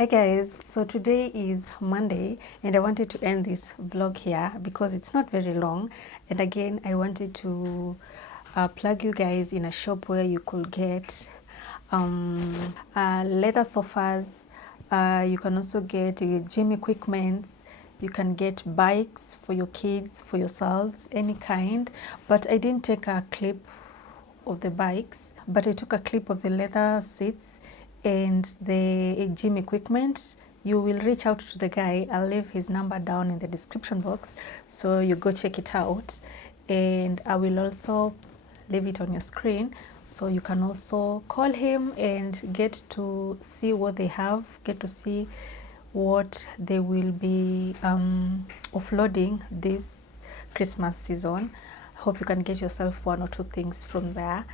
Hi guys, so today is Monday and I wanted to end this vlog here because it's not very long, and again I wanted to plug you guys in a shop where you could get leather sofas. You can also get gym equipments. You can get bikes for your kids, for yourselves, any kind. But I didn't take a clip of the bikes, but I took a clip of the leather seats and the gym equipment. You will reach out to the guy. I'll leave his number down in the description box, so you go check it out, and I will also leave it on your screen so you can also call him and get to see what they have, get to see what they will be offloading this Christmas season. Hope you can get yourself one or two things from there.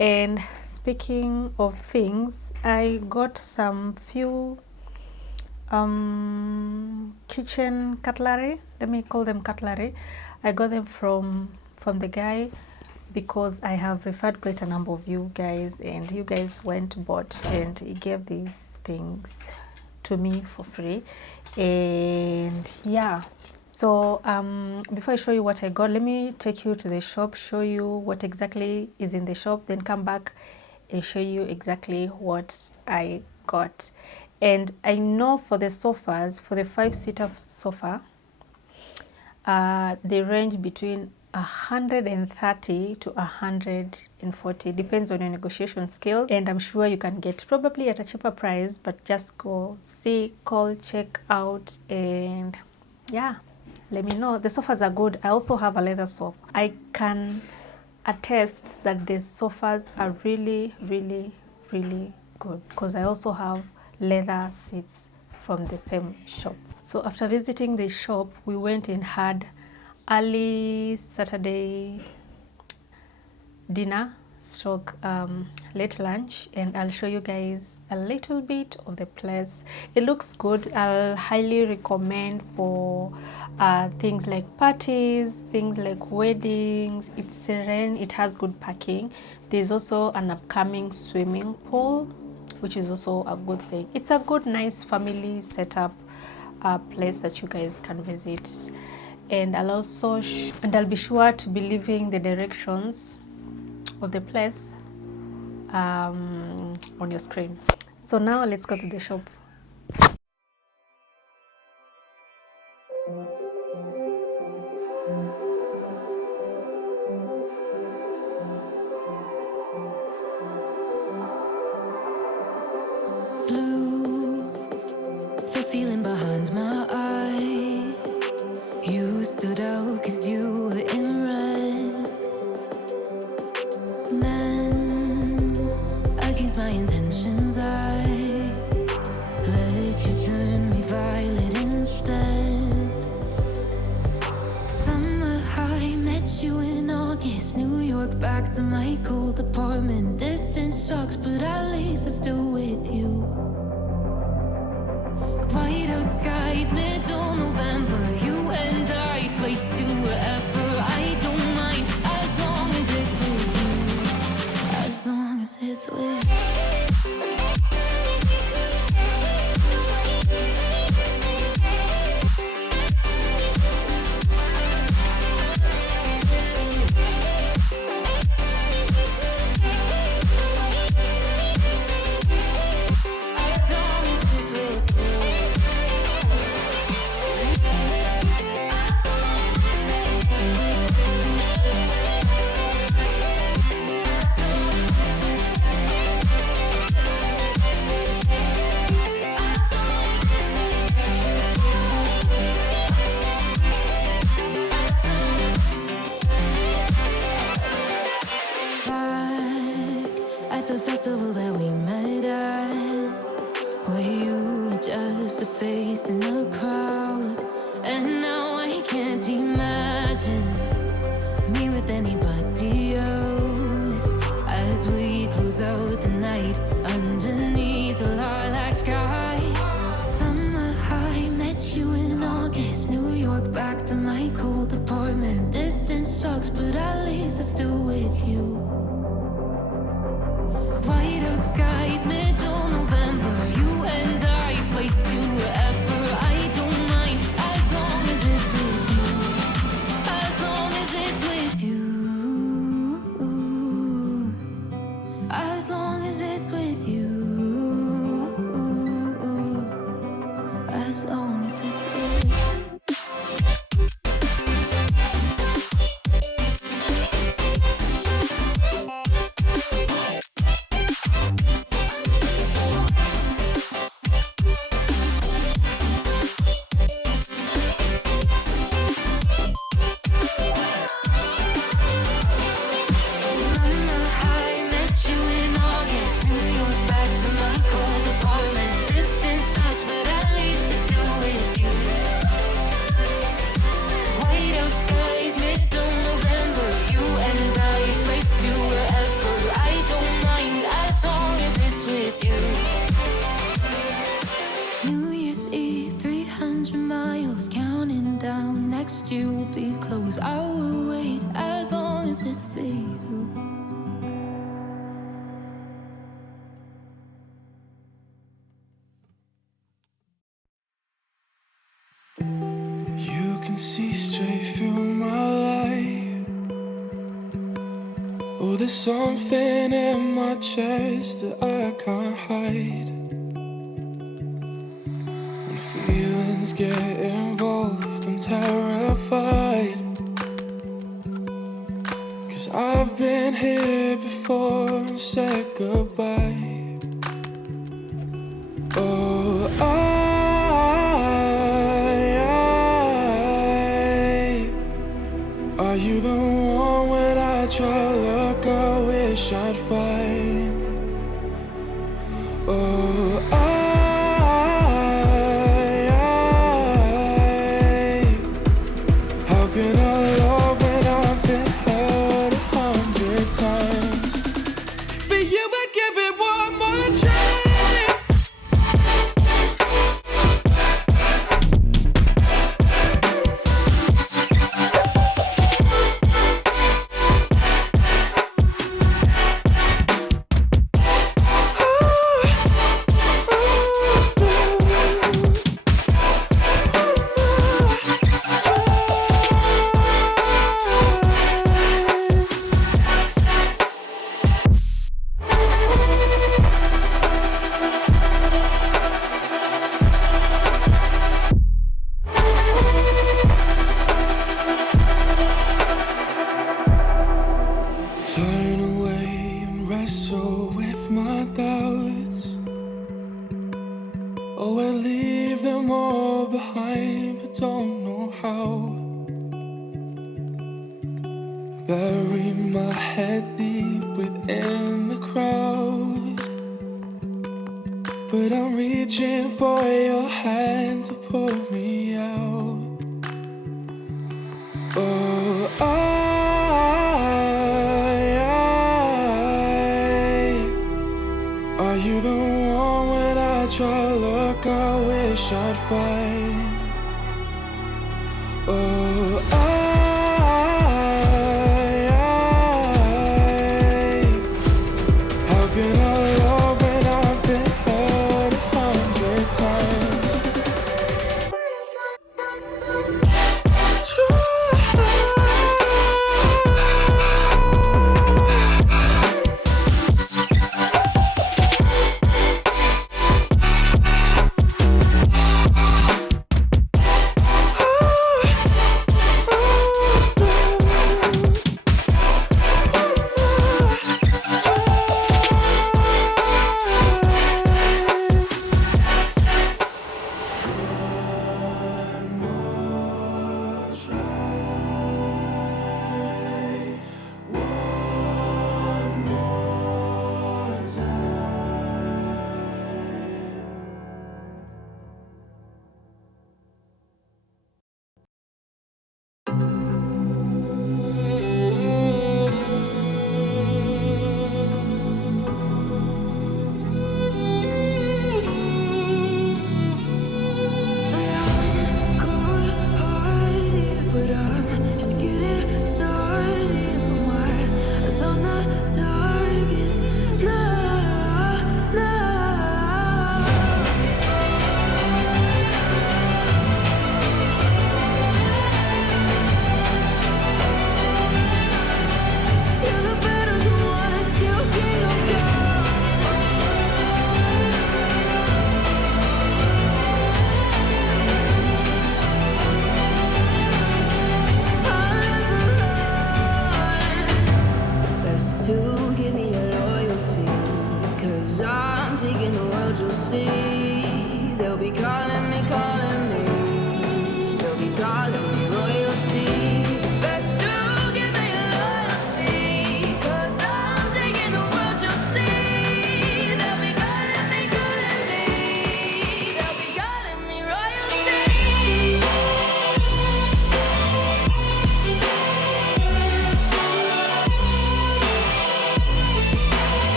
And speaking of things, I got some few kitchen cutlery. Let me call them cutlery. I got them from the guy because I have referred quite a number of you guys, and you guys went, bought, and he gave these things to me for free. And yeah, so before I show you what I got, let me take you to the shop, show you what exactly is in the shop, then come back and show you exactly what I got. And I know for the sofas, for the 5-seater sofa, they range between 130 to 140, depends on your negotiation skills, and I'm sure you can get probably at a cheaper price, but just go see, call, check out, and yeah, let me know. The sofas are good. I also have a leather sofa. I can attest that the sofas are really, really, really good because I also have leather seats from the same shop. So after visiting the shop, we went and had early Saturday dinner stroke late lunch, and I'll show you guys a little bit of the place. It looks good. I'll highly recommend for things like parties, things like weddings. It's serene, it has good parking. There's also an upcoming swimming pool, which is also a good thing. It's a good, nice family setup place that you guys can visit. And I'll also I'll be sure to be leaving the directions of the place on your screen. So now let's go to the shop. Blue, the feeling behind my eyes. You stood out 'cause you were in red. Then, against my intentions, I let you turn me violet instead. Summer high, met you in August. New York, back to my cold apartment. Distance sucks, but at least I'm still with you. White out skies, middle November. You and I, flights to wherever. I don't mind as long as it's with you. As long as it's with you. The festival that we met at, where you were just a face in a crowd, and now I can't imagine me with anybody else. As we close out the night underneath the lilac sky. Summer high, met you in August. New York, back to my cold apartment. Distance sucks, but at least I'm still with you. White out skies, middle November. You and I, flights promised you will be close. I will wait as long as it's for you. You can see straight through my life. Oh, there's something in my chest that I can't hide. When feelings get involved, I'm terrified. 'Cause I've been here before and said goodbye. Oh, are you the one when I try to look, I wish I'd find? Oh, how can I love when I've been hurt 100 times? For you I give it one more try. Turn away and wrestle with my doubts. Oh, I leave them all behind, but don't know how. Bury my head deep within the crowd, but I'm reaching for your hand to pull me out. Oh, are you the one when I try to look, I wish I'd find? Oh, how can I love when I've been hurt 100 times?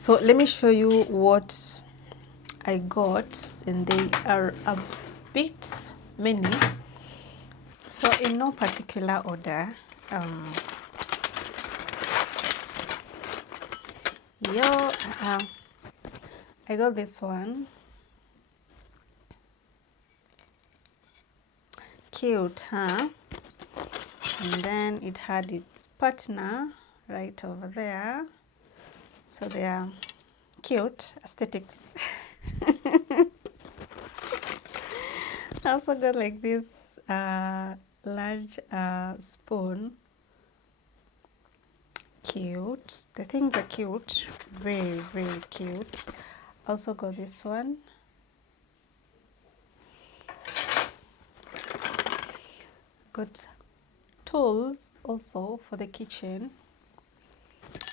So let me show you what I got, and they are a bit many. So in no particular order, I got this one. Cute, huh? And then it had its partner right over there. So they are cute aesthetics. I also got like this large spoon. Cute. The things are cute. Very, very cute. Also got this one. Got tools also for the kitchen.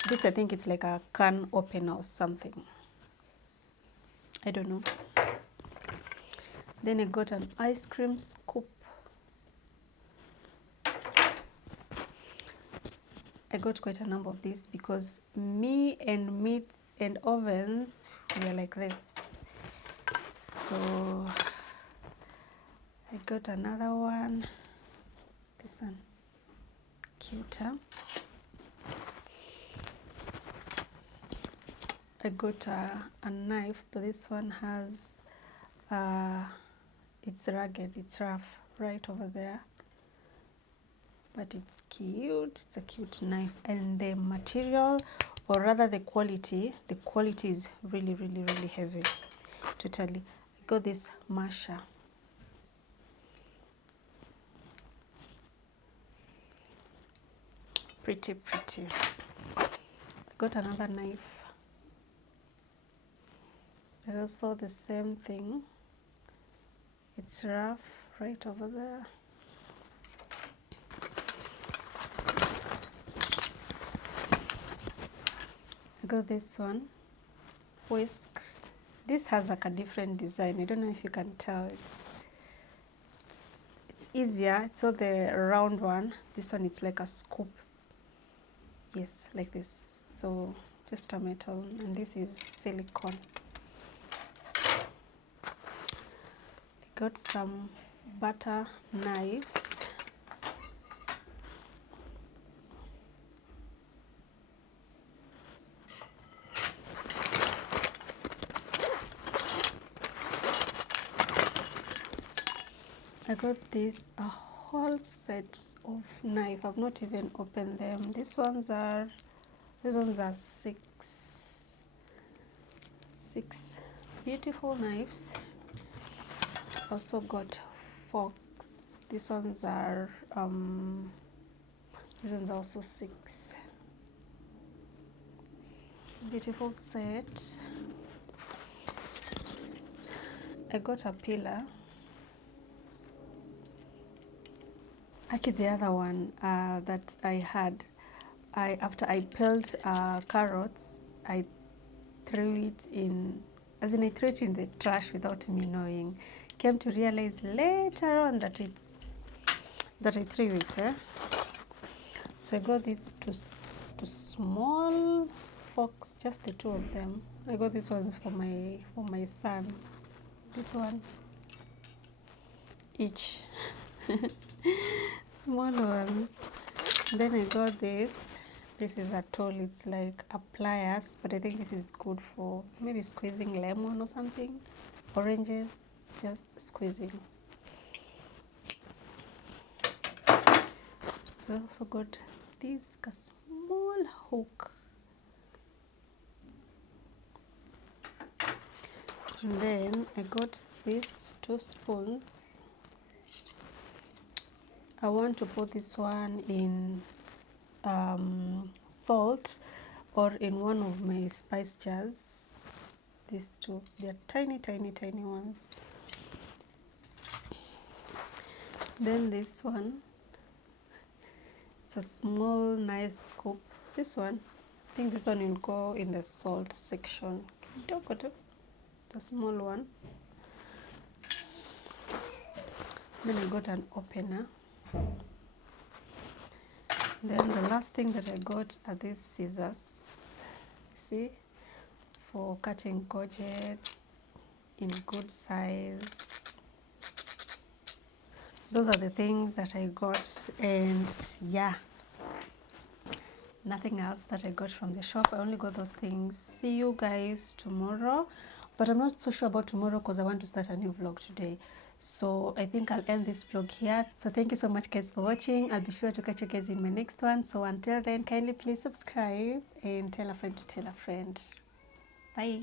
This, I think it's like a can opener or something. I don't know. Then I got an ice cream scoop. I got quite a number of these because me and meats and ovens, we are like this. So I got another one. This one, cuter. I got a knife, but this one has, it's rugged, it's rough right over there. But it's cute, it's a cute knife. And the material, or rather the quality is really, really, really heavy, totally. I got this masher. Pretty, pretty. I got another knife. It's also the same thing. It's rough right over there. I got this one, whisk. This has like a different design. I don't know if you can tell. It's easier. It's all the round one. This one, it's like a scoop. Yes, like this. So just a metal, and this is silicone. I got some butter knives. I got this, a whole set of knife. I've not even opened them. These ones are six beautiful knives. Also got forks. These ones are also 6. Beautiful set. I got a peeler. Actually, the other one that I had, after I peeled carrots, I threw it in, I threw it in the trash without me knowing. Came to realize later on that I threw it. So I got these two small forks, just the 2 of them. I got these ones for my son. This one each. Small ones. Then I got this. This is a tool. It's like a pliers, but I think this is good for maybe squeezing lemon or something. Oranges, just squeezing. So I also got this small hook. And then I got these 2 spoons. I want to put this one in salt or in one of my spice jars. These 2, they're tiny, tiny, tiny ones. Then this one, it's a small, nice scoop. This one, I think this one will go in the salt section. It's a small one. Then I got an opener. Then the last thing that I got are these scissors. See, for cutting gorgets in good size. Those are the things that I got, and yeah, nothing else that I got from the shop. I only got those things. See you guys tomorrow, but I'm not so sure about tomorrow because I want to start a new vlog today. So I think I'll end this vlog here. So thank you so much guys for watching. I'll be sure to catch you guys in my next one. So until then, kindly please subscribe and tell a friend to tell a friend. Bye.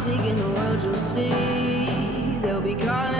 I'm taking the world, you'll see. They'll be calling